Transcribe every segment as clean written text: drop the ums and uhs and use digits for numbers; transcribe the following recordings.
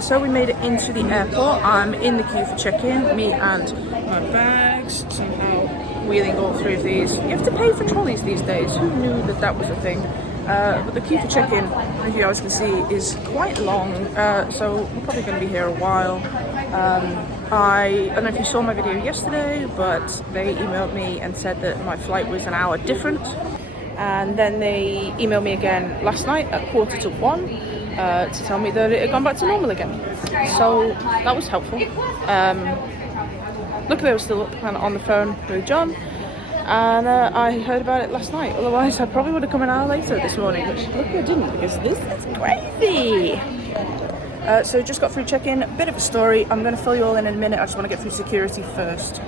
So we made it into the airport. I'm in the queue for check-in. Me and my bags, somehow wheeling all through these. You have to pay for trolleys these days. Who knew that that was a thing? But the queue for check-in, as you guys can see, is quite long. So we're probably going to be here a while. I don't know if you saw my video yesterday, but they emailed me and said that my flight was an hour different. And then they emailed me again last night at 1:45. To tell me that it had gone back to normal again. So that was helpful. Luckily I was still on the phone with John, and I heard about it last night. Otherwise I probably would have come an hour later this morning, which luckily I didn't, because this is crazy. So just got through check-in, a bit of a story. I'm going to fill you all in a minute. I just want to get through security first.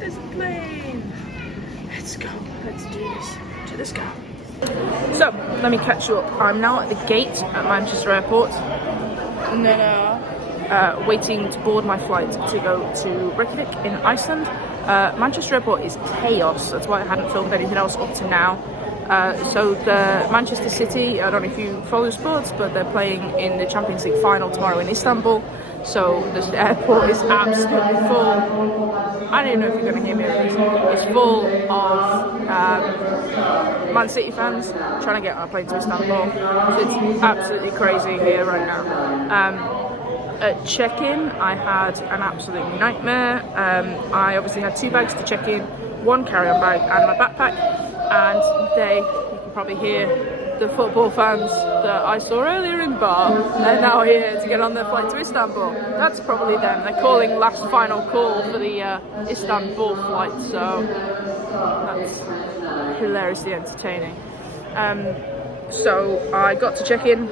There's a plane. Let's go. Let's do this. Let's go. So, let me catch you up. I'm now at the gate at Manchester Airport, and then waiting to board my flight to go to Reykjavik in Iceland. Manchester Airport is chaos. That's why I hadn't filmed anything else up to now. So the Manchester City, I don't know if you follow sports, but they're playing in the Champions League final tomorrow in Istanbul. So the airport is absolutely full. I don't even know if you're going to hear me over this. It's full of Man City fans trying to get on a plane to Istanbul. It's absolutely crazy here right now. At check-in, I had an absolute nightmare. I obviously had 2 bags to check in, 1 carry-on bag and my backpack. And you can probably hear the football fans that I saw earlier in the bar. They're now here to get on their flight to Istanbul. That's probably them. They're calling last final call for the Istanbul flight, so that's hilariously entertaining. So I got to check in.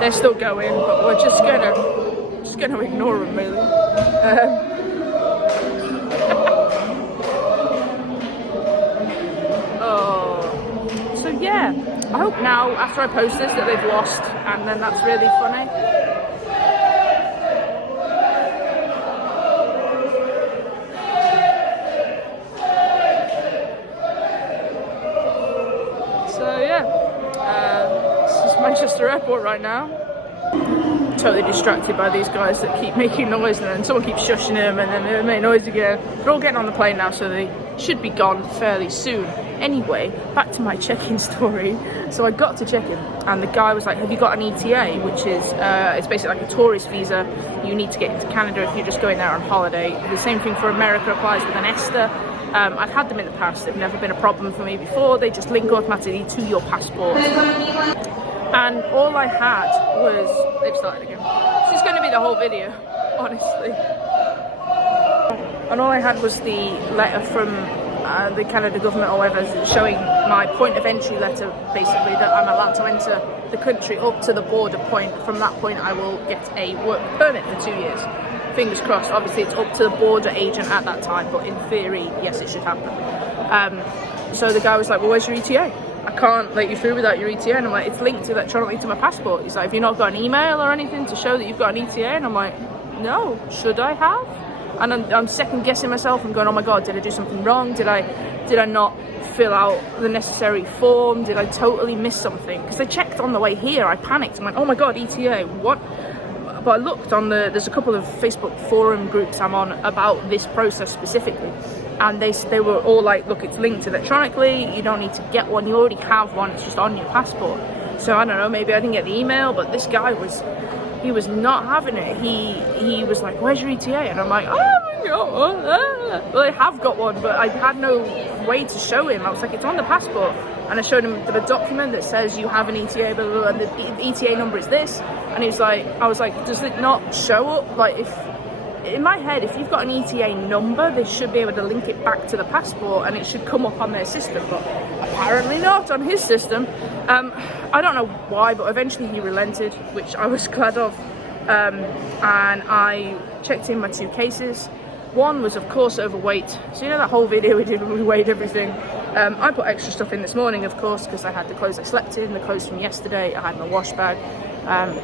They're still going, but we're just gonna ignore them, really. Yeah, I hope now after I post this that they've lost, and then that's really funny. So yeah, this is Manchester Airport right now. Totally distracted by these guys that keep making noise, and then someone keeps shushing them, and then they make noise again. They're all getting on the plane now, so they should be gone fairly soon. Anyway, back to my check-in story. So I got to check-in, and the guy was like, have you got an ETA, which is it's basically like a tourist visa. You need to get into Canada if you're just going there on holiday. The same thing for America applies with an ESTA. I've had them in the past. They've never been a problem for me before. They just link automatically to your passport. And all I had was, they've started again. This is going to be the whole video, honestly. And all I had was the letter from the Canada government or whatever, showing my point of entry letter, basically, that I'm allowed to enter the country up to the border point. From that point I will get a work permit for 2 years. Fingers crossed. Obviously it's up to the border agent at that time, but in theory, yes, it should happen. So the guy was like, well, where's your ETA? I can't let you through without your ETA. And I'm like, it's linked electronically to my passport. He's like, have you not got an email or anything to show that you've got an ETA? And I'm like, no, should I have? And I'm second guessing myself. I'm going, oh my god, did I do something wrong? Did I not fill out the necessary form? Did I totally miss something? Because they checked on the way here. I panicked and went, oh my god, ETA, what? But I looked on there's a couple of Facebook forum groups I'm on about this process specifically, and they were all like, look, it's linked electronically, you don't need to get one, you already have one, it's just on your passport. So I don't know, maybe I didn't get the email, but this guy was not having it. He was like, where's your ETA? And I'm like, oh my god. Well, I have got one, but I had no way to show him. I was like, it's on the passport. And I showed him the document that says you have an ETA, blah, blah, blah, and the ETA number is this. And he was like, I was like, does it not show up? Like, if in my head, if you've got an ETA number, they should be able to link it back to the passport and it should come up on their system, but apparently not on his system. I don't know why, but eventually he relented, which I was glad of. And I checked in my 2 cases. One was, of course, overweight. So you know that whole video we did when we weighed everything? I put extra stuff in this morning, of course, because I had the clothes I slept in, the clothes from yesterday, I had my wash bag,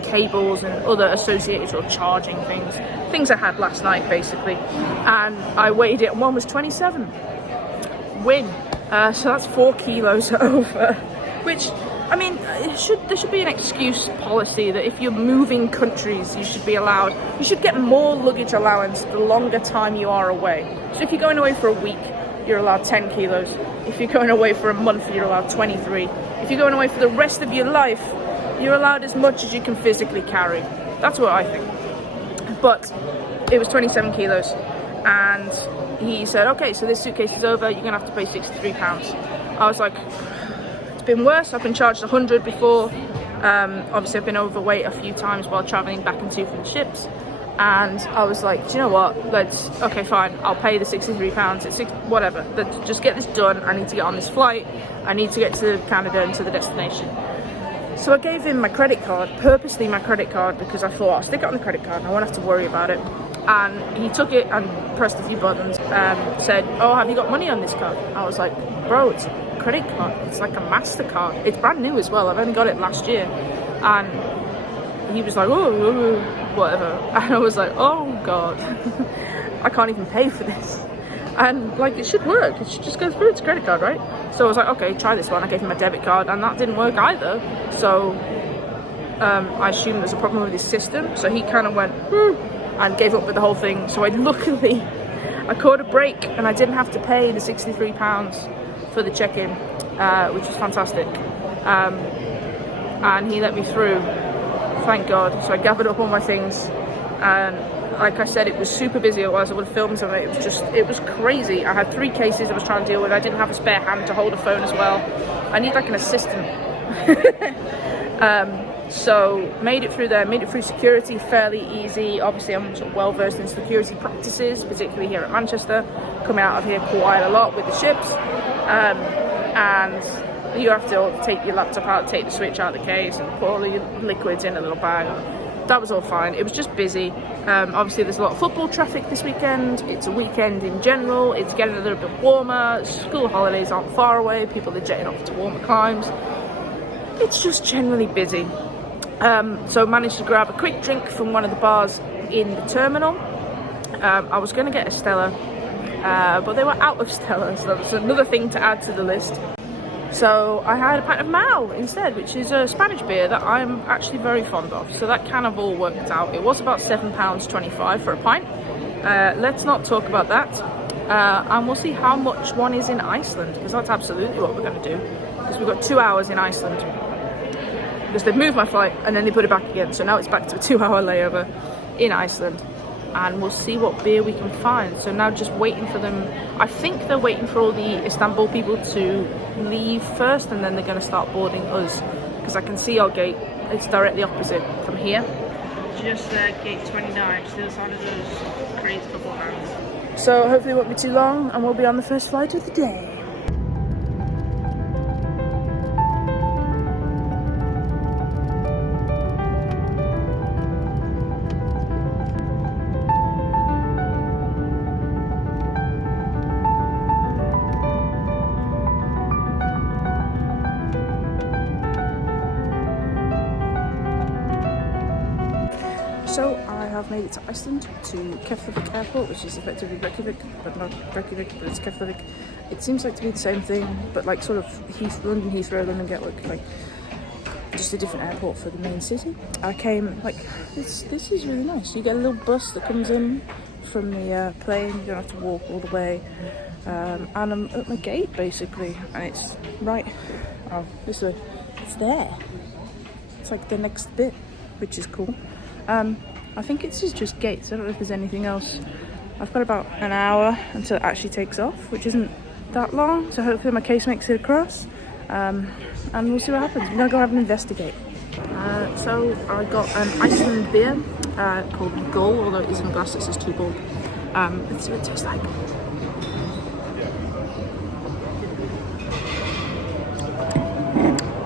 cables and other associated or charging things I had last night, basically. And I weighed it, and one was 27. Win. So that's 4 kilos over, which I mean, there should be an excuse policy that if you're moving countries, you should be allowed, you should get more luggage allowance the longer time you are away. So if you're going away for a week, you're allowed 10 kilos. If you're going away for a month, you're allowed 23. If you're going away for the rest of your life, you're allowed as much as you can physically carry. That's what I think. But it was 27 kilos. And he said, okay, so this suitcase is over, you're gonna have to pay £63. I was like, it's been worse, I've been charged 100 before. Obviously I've been overweight a few times while traveling back and to from the ships. And I was like, do you know what, okay, fine, I'll pay the £63, it's whatever, let's just get this done. I need to get on this flight, I need to get to Canada and to the destination. So I gave him my credit card, purposely my credit card, because I thought I'll stick it on the credit card and I won't have to worry about it. And he took it and pressed a few buttons and said, oh, have you got money on this card? I was like, bro, it's a credit card, it's like a MasterCard, it's brand new as well, I've only got it last year. And he was like, oh, whatever. And I was like, oh god, I can't even pay for this. And like, it should work, it should just go through, it's a credit card, right? So I was like, okay, try this one. I gave him a debit card and that didn't work either. So I assumed there's a problem with his system. So he kind of went, and gave up with the whole thing. So I caught a break and I didn't have to pay the £63 for the check-in, which was fantastic. And he let me through, thank God. So I gathered up all my things, and like I said, it was super busy. Otherwise I would have filmed some of it. It was crazy. I had 3 cases I was trying to deal with. I didn't have a spare hand to hold a phone as well. I need like an assistant. So made it through there, made it through security fairly easy. Obviously I'm sort of well versed in security practices, particularly here at Manchester, coming out of here quite a lot with the ships. And you have to take your laptop out, take the switch out of the case and put all your liquids in a little bag. That was all fine. It was just busy. Obviously there's a lot of football traffic this weekend. It's a weekend in general. It's getting a little bit warmer. School holidays aren't far away. People are jetting off to warmer climes. It's just generally busy. So managed to grab a quick drink from one of the bars in the terminal. I was going to get a Stella, but they were out of Stella, so that was another thing to add to the list. So I had a pint of Mao instead, which is a Spanish beer that I'm actually very fond of. So that kind of all worked out. It was about £7.25 for a pint. Let's not talk about that. And we'll see how much one is in Iceland, because that's absolutely what we're going to do. Because we've got 2 hours in Iceland. Because they've moved my flight and then they put it back again. So now it's back to a 2-hour layover in Iceland. And we'll see what beer we can find. So now just waiting for them. I think they're waiting for all the Istanbul people to leave first, and then they're going to start boarding us, because I can see our gate, it's directly opposite from here. Just gate 29, still side of those crazy couple of hours. So hopefully it won't be too long and we'll be on the first flight of the day. So I have made it to Iceland, to Keflavik Airport, which is effectively Reykjavik, but not Reykjavik, but it's Keflavik. It seems like to be the same thing, but like sort of London Heathrow, London Gatwick, like just a different airport for the main city. I came, like, this is really nice. You get a little bus that comes in from the plane, you don't have to walk all the way. And I'm at my gate basically, and it's right, oh, this way, it's there. It's like the next bit, which is cool. I think it's just gates. I don't know if there's anything else. I've got about an hour until it actually takes off, which isn't that long, so hopefully my case makes it across, and we'll see what happens. We're gonna go have an investigate. So I got an Iceland beer called Gull, although it is in a glass that says Tuborg. Let's see what it tastes like.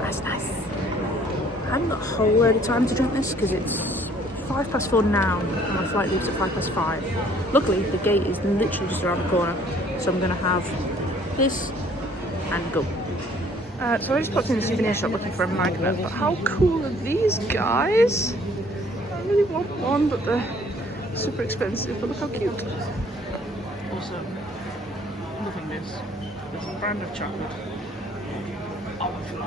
That's nice. I haven't got a whole load of time to drink this because it's 4:05 now and my flight leaves at 5:05. Luckily the gate is literally just around the corner, so I'm gonna have this and go. So I just popped in the souvenir shop looking for a magnet, but how cool are these guys? I really want one, but they're super expensive, but look how cute. Also, loving this. There's a brand of chocolate, Alpha,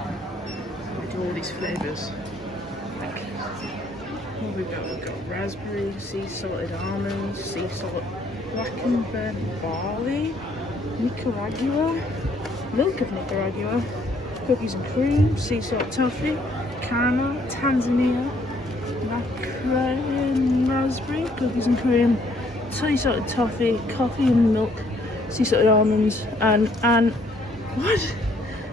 which do all these flavours. Like, what we've got raspberry, sea salted almonds, sea salt blackened barley, Nicaragua, milk of Nicaragua, cookies and cream, sea salt toffee, caramel, Tanzania, macadamia raspberry, cookies and cream, sea salted toffee, coffee and milk, sea salted almonds, and what?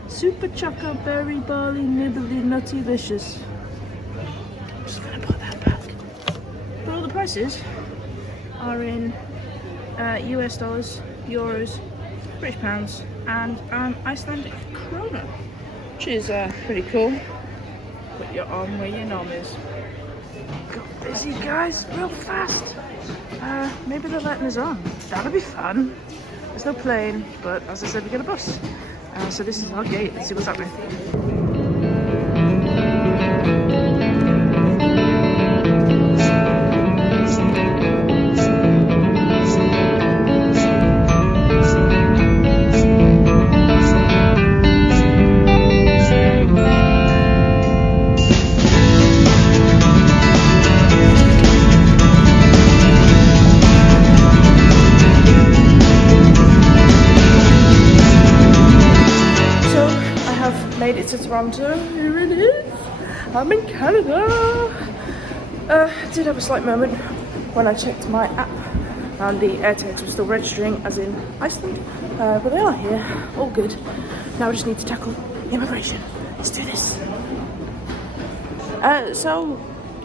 Super choco berry barley nibbly nutty vicious. I'm just gonna put that back. But all the prices are in US dollars, euros, British pounds, and Icelandic krona, which is pretty cool. Put your arm where your nom is. Got busy, guys, real fast. Maybe they're letting us on. That'll be fun. There's no plane, but as I said, we get a bus. So this is our gate. Let's see what's happening. Made it to Toronto. Here it is. I'm in Canada. Did have a slight moment when I checked my app and the air tags were still registering as in Iceland, but they are here. All good. Now I just need to tackle immigration. Let's do this. So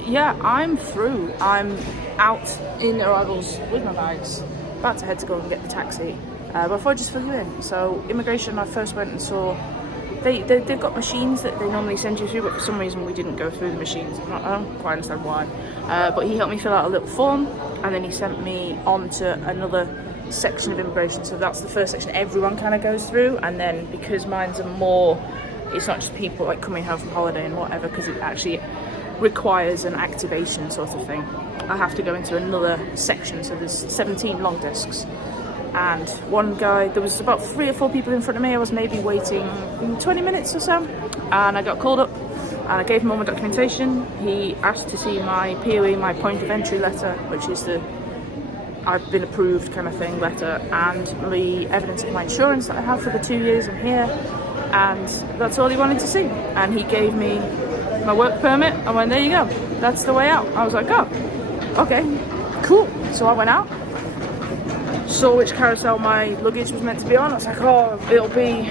yeah, I'm through. I'm out in arrivals with my bags, about to head to go and get the taxi. Before I just fill you in. So immigration, I first went and saw. They've got machines that they normally send you through, but for some reason we didn't go through the machines. I don't quite understand why. But he helped me fill out a little form, and then he sent me on to another section of immigration. So that's the first section everyone kind of goes through, and then because mine's it's not just people like coming home from holiday and whatever, because it actually requires an activation sort of thing. I have to go into another section, so there's 17 long desks. And one guy, there was about 3 or 4 people in front of me. I was maybe waiting 20 minutes or so, and I got called up and I gave him all my documentation. He asked to see my POE, my point of entry letter, which is the I've been approved kind of thing letter, and the evidence of my insurance that I have for the 2 years I'm here, and that's all he wanted to see. And he gave me my work permit and went, there you go, that's the way out. I was like, oh, okay, cool. So I went out, saw which carousel my luggage was meant to be on. I was like, oh, it'll be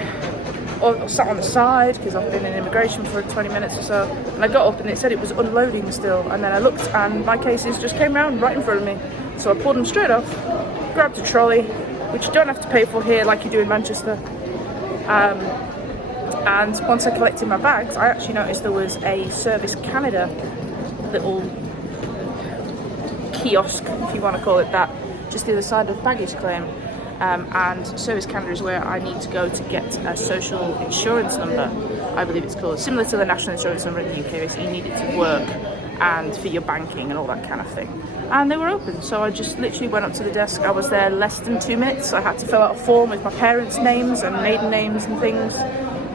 sat on the side because I've been in immigration for 20 minutes or so. And I got up and it said it was unloading still. And then I looked and my cases just came round right in front of me. So I pulled them straight off, grabbed a trolley, which you don't have to pay for here like you do in Manchester. And once I collected my bags, I actually noticed there was a Service Canada little kiosk, if you want to call it that, just the other side of baggage claim, and Service Canada is where I need to go to get a social insurance number, I believe it's called, similar to the national insurance number in the UK. Basically you need it to work and for your banking and all that kind of thing, and they were open, so I just literally went up to the desk. I was there less than 2 minutes. I had to fill out a form with my parents' names and maiden names and things.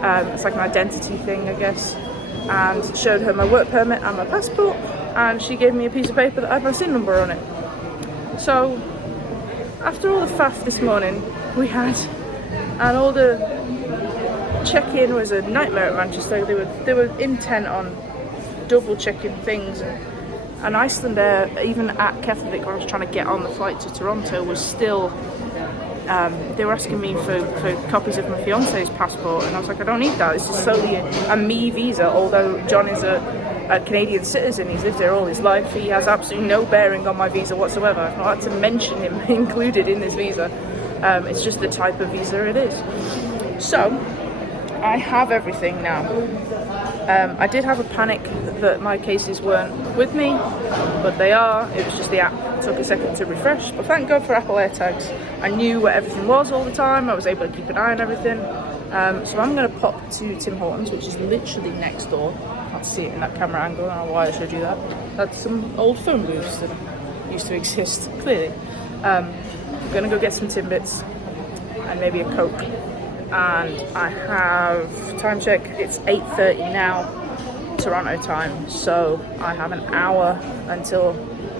It's like an identity thing, I guess, and showed her my work permit and my passport, and she gave me a piece of paper that had my SIN number on it. So after all the faff this morning we had, and all the check-in was a nightmare at Manchester. They were intent on double checking things, and Iceland Air, even at Keflavik when I was trying to get on the flight to Toronto, was still they were asking me for copies of my fiance's passport, and I was like, I don't need that. This is solely a me visa, although John is a Canadian citizen. He's lived there all his life. He has absolutely no bearing on my visa whatsoever. I've not had to mention him included in this visa. It's just the type of visa it is. So I have everything now. I did have a panic that my cases weren't with me, but they are. It was just the app. It took a second to refresh, but thank God for Apple AirTags. I knew where everything was all the time. I was able to keep an eye on everything. So I'm going to pop to Tim Hortons, which is literally next door. I can't see it in that camera angle. I don't know why I showed you that. That's some old phone booths that used to exist, clearly. I'm going to go get some Timbits and maybe a Coke. And I have, time check, it's 8:30 now. Toronto time, so I have an hour until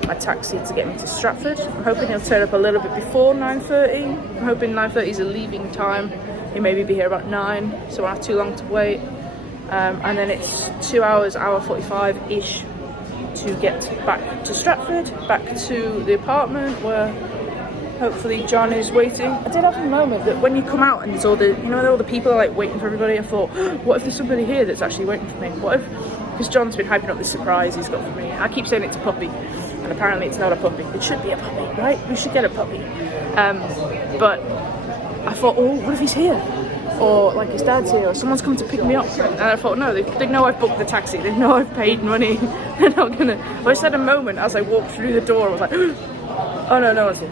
my taxi to get me to Stratford. I'm hoping he'll turn up a little bit before 9:30. I'm hoping 9:30 is a leaving time. He'll maybe be here about 9, so I won't have too long to wait. And then it's 2 hours, hour 45-ish to get back to Stratford, back to the apartment where hopefully John is waiting. I did have a moment that when you come out and there's all the, you know, all the people are like waiting for everybody, I thought, what if there's somebody here that's actually waiting for me? What if, because John's been hyping up this surprise he's got for me. I keep saying it's a puppy, and apparently it's not a puppy. It should be a puppy, right? We should get a puppy. But I thought, oh, what if he's here? Or like his dad's here, or someone's come to pick me up. And I thought, no, they know I've booked the taxi, they know I've paid money. They're not gonna. Well, I just had a moment as I walked through the door, I was like, oh no, no one's here.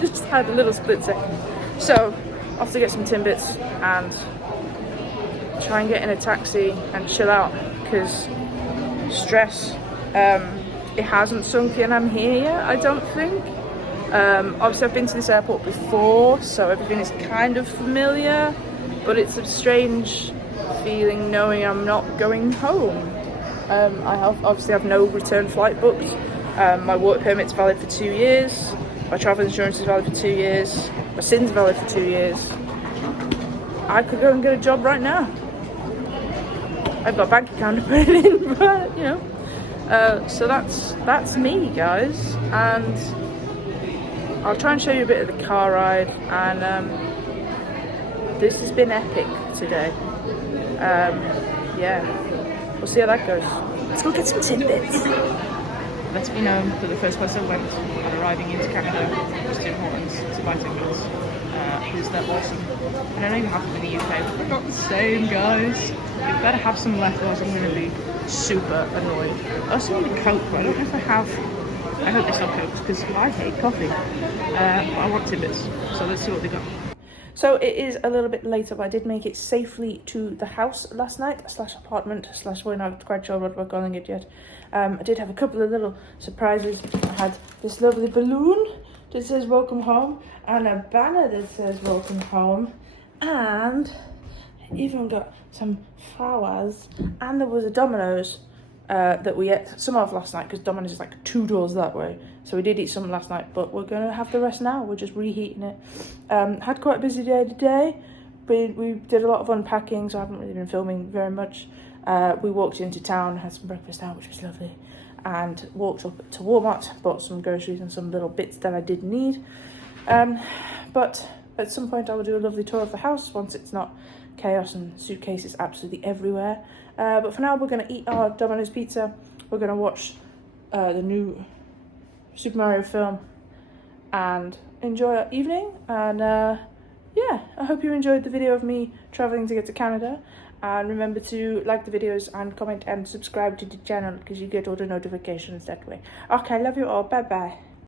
Just had a little split second. So, off to get some Timbits and try and get in a taxi and chill out, because stress, it hasn't sunk in I'm here yet, I don't think. Obviously I've been to this airport before, so everything is kind of familiar, but it's a strange feeling knowing I'm not going home. I obviously have no return flight booked. My work permit's valid for 2 years, my travel insurance is valid for 2 years, my SIN's valid for 2 years. I could go and get a job right now. I've got a bank account to put it in, but you know. So that's me, guys, and I'll try and show you a bit of the car ride, and this has been epic today. Yeah, we'll see how that goes. Let's go get some Timbits. Let me know that the first place I went on arriving into Canada was Tim Hortons to buy tickets, because they're awesome. And I know you have them in the UK, but they're not the same, guys. You better have some left, or else I'm going to be super annoyed. I also want a Coke, but I don't know if I have. I hope they sell Cokes, because I hate coffee. But I want Timbits, so let's see what they got. So it is a little bit later, but I did make it safely to the house last night, slash apartment, slash we're not quite sure what we're calling it yet. I did have a couple of little surprises. I had this lovely balloon that says welcome home, and a banner that says welcome home, and even got some flowers, and there was a Domino's that we ate some of last night, because Domino's is like 2 doors that way, so we did eat some last night, but we're gonna have the rest now. We're just reheating it. Had quite a busy day today. We did a lot of unpacking, so I haven't really been filming very much. We walked into town, had some breakfast out, which was lovely, and walked up to Walmart, bought some groceries and some little bits that I did need. But at some point I will do a lovely tour of the house once it's not chaos and suitcases absolutely everywhere. But for now, we're going to eat our Domino's pizza. We're going to watch the new Super Mario film and enjoy our evening. And yeah, I hope you enjoyed the video of me traveling to get to Canada. And remember to like the videos and comment and subscribe to the channel, because you get all the notifications that way. Okay, love you all. Bye bye.